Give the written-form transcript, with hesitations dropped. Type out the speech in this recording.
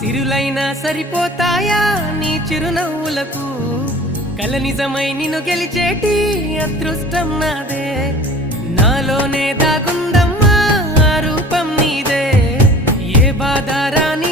సిరులైనా సరిపోతాయా నీ చిరునవ్వులకు కల నిజమై నిన్ను గెలిచేటి అదృష్టం నాదే నాలోనే దాగుందమ్మా ఆ రూపం నీదే ఏ బాధ రాని